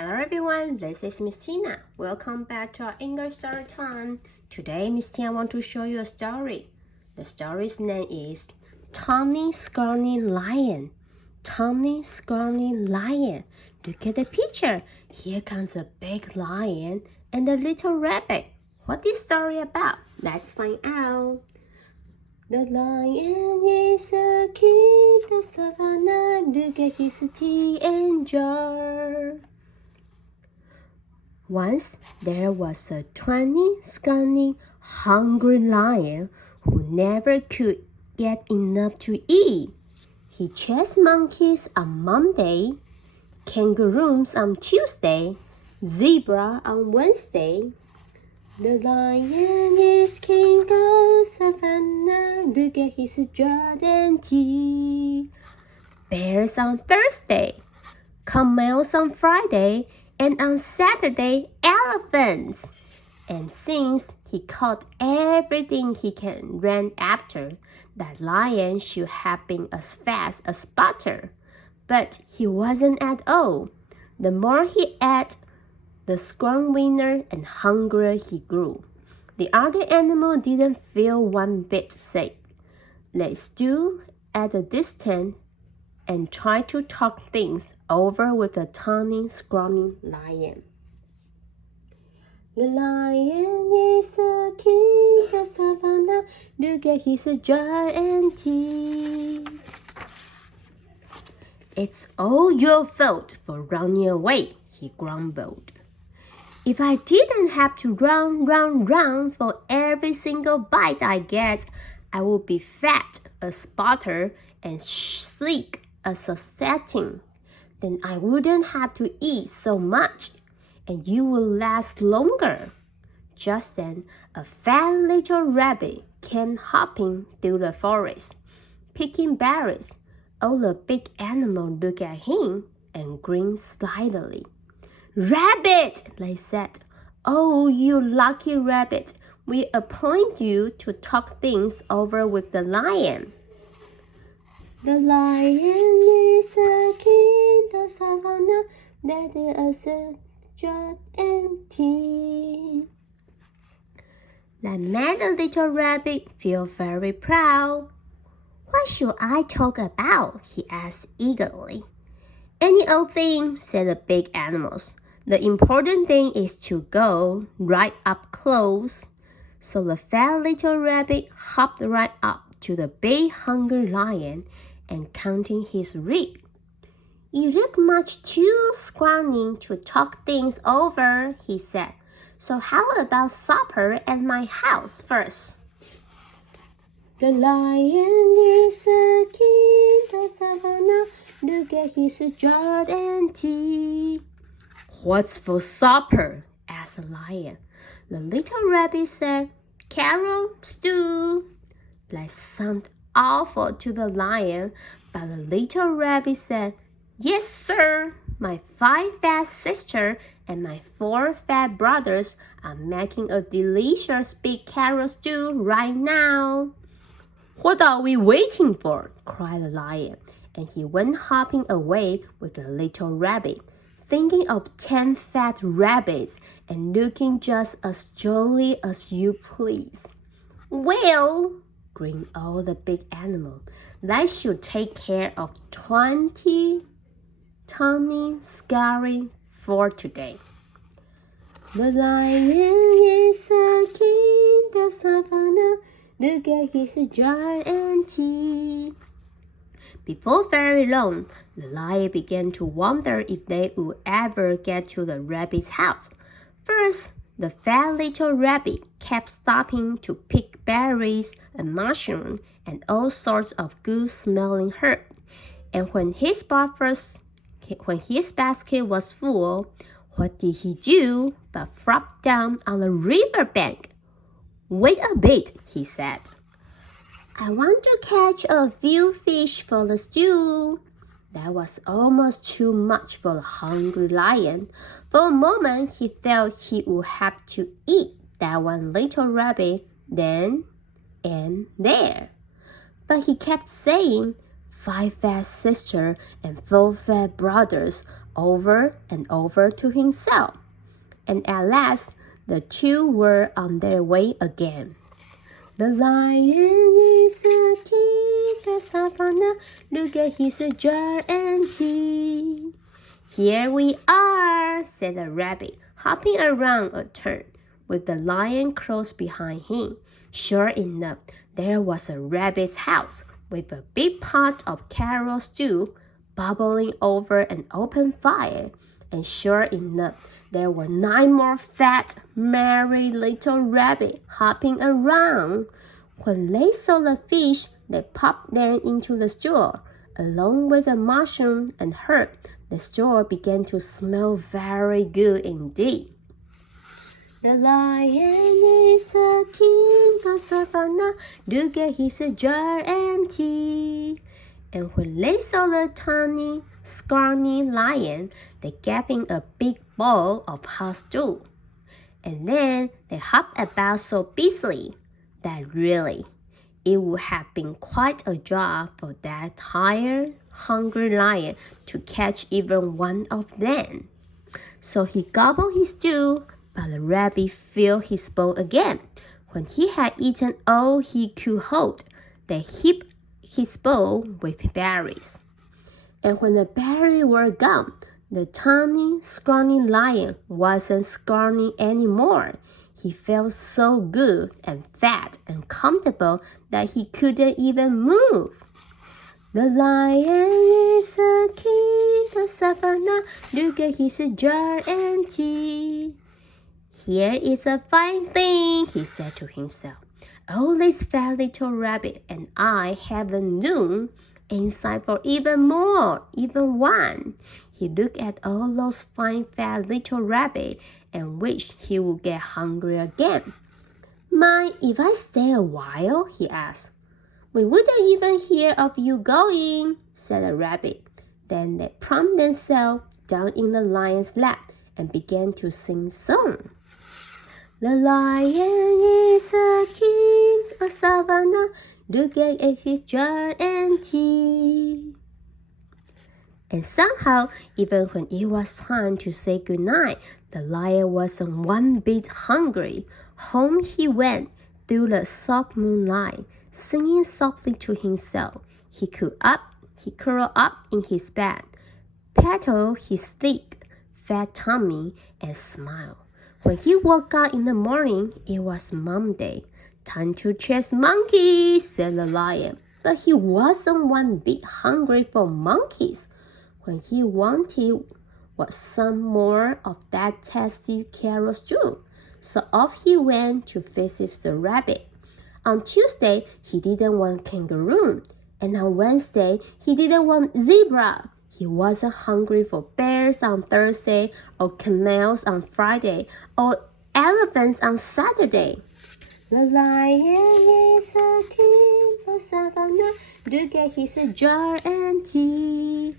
Hello everyone, this is Ms.Tina. Welcome back to our English story time. Today, Ms.Tina wants to show you a story. The story's name is Tawny Scrawny Lion. Tawny Scrawny Lion. Look at the picture. Here comes a big lion and a little rabbit. What is the story about? Let's find out. The lion is a king of Savanna. Look at his tea and jar. Once there was a tawny, scrawny, hungry lion who never could get enough to eat. He chased monkeys on Monday, kangaroos on Tuesday, zebra on Wednesday. The lion is king of Savanna. Look at his jar and tea. Bears on Thursday, camels on Friday, and on Saturday, elephants. And since he caught everything he can run after, that lion should have been as fast as butter. But he wasn't at all. The more he ate, the scrawnier and hungrier he grew. The other animals didn't feel one bit safe. They stood at a distance and tried to talk things over with the tawny, scrawny lion. The lion is a king of Savanna. Look at his jar and tea. It's all your fault for running away, he grumbled. If I didn't have to run for every single bite I get, I would be fat as butter and sleek as a satin. Then I wouldn't have to eat so much, and you will last longer. Just then, a fat little rabbit came hopping through the forest, picking berries. All the big animals looked at him and grinned slyly. Rabbit, they said. Oh, you lucky rabbit, we appoint you to talk things over with the lion. The lion is a king of Savanna. That is a jar and tea. That made the little rabbit feel very proud. What should I talk about? He asked eagerly. Any old thing, said the big animals. The important thing is to go right up close. So the fat little rabbit hopped right up to the big hungry lion and counting his rib. You look much too scrawny to talk things over, he said. So how about supper at my house first? The lion is a king of Savanna. Look at his jar and tea. What's for supper? asked the lion. The little rabbit said, carrot stew. That sounded awful to the lion, but the little rabbit said, yes, sir. My 5 fat sisters and my 4 fat brothers are making a delicious big carrot stew right now. What are we waiting for? cried the lion, and he went hopping away with the little rabbit, thinking of 10 fat rabbits and looking just as jolly as you please. Well, grinned all the big animals, that should take care of 20 tawny scary for today. The lion is a king of Savanna. Look at his jar and tea. Before very long, the lion began to wonder if they would ever get to the rabbit's house. First, the fat little rabbit kept stopping to pick berries and mushrooms and all sorts of good-smelling herbs. And when his basket was full, what did he do but flop down on the riverbank? Wait a bit, he said. I want to catch a few fish for the stew. That was almost too much for the hungry lion. For a moment, he thought he would have to eat that one little rabbit then and there. But he kept saying, 5 fat sisters and 4 fat brothers over and over to himself. And at last, the two were on their way again. The lion is a king of Savanna. Look at his jar and tea. Here we are, said the rabbit, hopping around a turn, with the lion close behind him. Sure enough, there was a rabbit's house with a big pot of carrot stew bubbling over an open fire. And sure enough, there were 9 more fat, merry little rabbits hopping around. When they saw the fish, they popped them into the stew, along with the mushroom and herb. The stew began to smell very good indeed. The lion is a king of Savanna. Look at his jar and tea. And when they saw the tawny, scrawny lion, they gave him a big bowl of hot stew. And then they hopped about so busily that really, it would have been quite a job for that tired, hungry lion to catch even one of them. So he gobbled his stew, but the rabbit filled his bowl again. When he had eaten all he could hold, they heaped his bowl with berries. And when the berries were gone, the tawny, scrawny lion wasn't scrawny anymore. He felt so good and fat and comfortable that he couldn't even move. The lion is a king of Savanna. Look at his jar and tea. Here is a fine thing, he said to himself. All this fat little rabbit and I haven't room inside for even more, even one. He looked at all those fine fat little rabbits and wished he would get hungry again. Mind if I stay a while? He asked. We wouldn't even hear of you going, said the rabbit. Then they plumped themselves down in the lion's lap and began to sing song. The lion is a king of Savanna. Look at his jar and tea. And somehow, even when it was time to say goodnight, the lion wasn't one bit hungry. Home he went through the soft moonlight, singing softly to himself. He curled up in his bed, patted his thick, fat tummy, and smiled. When he woke up in the morning, it was Monday. Time to chase monkeys, said the lion. But he wasn't one bit hungry for monkeys. When he wanted was some more of that tasty carrot stew. So off he went to visit the rabbit. On Tuesday, he didn't want kangaroo. And on Wednesday, he didn't want zebra. He wasn't hungry for bears on Thursday, or camels on Friday, or elephants on Saturday. The lion is a king of Savanna. Look at his jar and tea.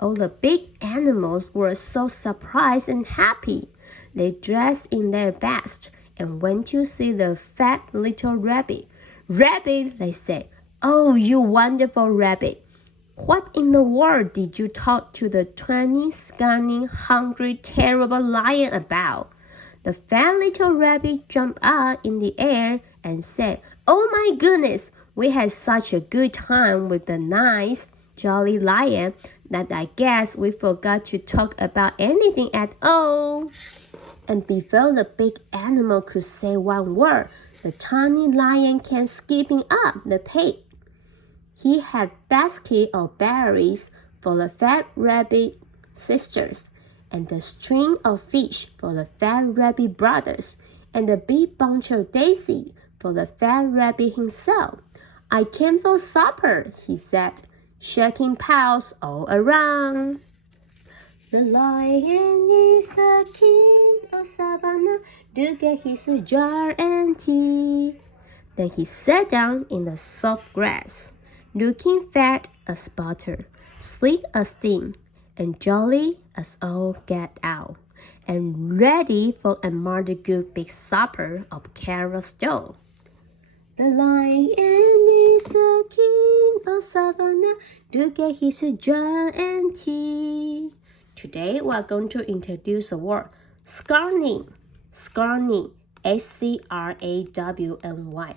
All the big animals were so surprised and happy. They dressed in their best and went to see the fat little rabbit. Rabbit, they said, oh, you wonderful rabbit. What in the world did you talk to the tawny, scrawny, hungry, terrible lion about? The fat little rabbit jumped up in the air and said, oh my goodness, we had such a good time with the nice, jolly lion that I guess we forgot to talk about anything at all. And before the big animal could say one word, the tiny lion came skipping up the path. He had basket of berries for the fat rabbit sisters, and the string of fish for the fat rabbit brothers, and a big bunch of daisy for the fat rabbit himself. I came for supper, he said, shaking paws all around. The lion is a king of Savanna. Look at his jar and tea. Then he sat down in the soft grass, looking fat as butter, sleek as steam, and jolly as all get out, and ready for another good big supper of carrot stew. The lion is a king of Savanna. Look at his jar and tea. Today we are going to introduce the word scrawny. Scrawny, S-C-R-A-W-N-Y.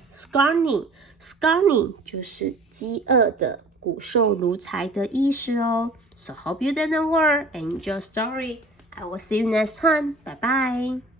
Scrawny, scrawny 就是饥饿的、骨瘦如柴的意思哦。So hope you learn the word and enjoy the story. I will see you next time. Bye bye.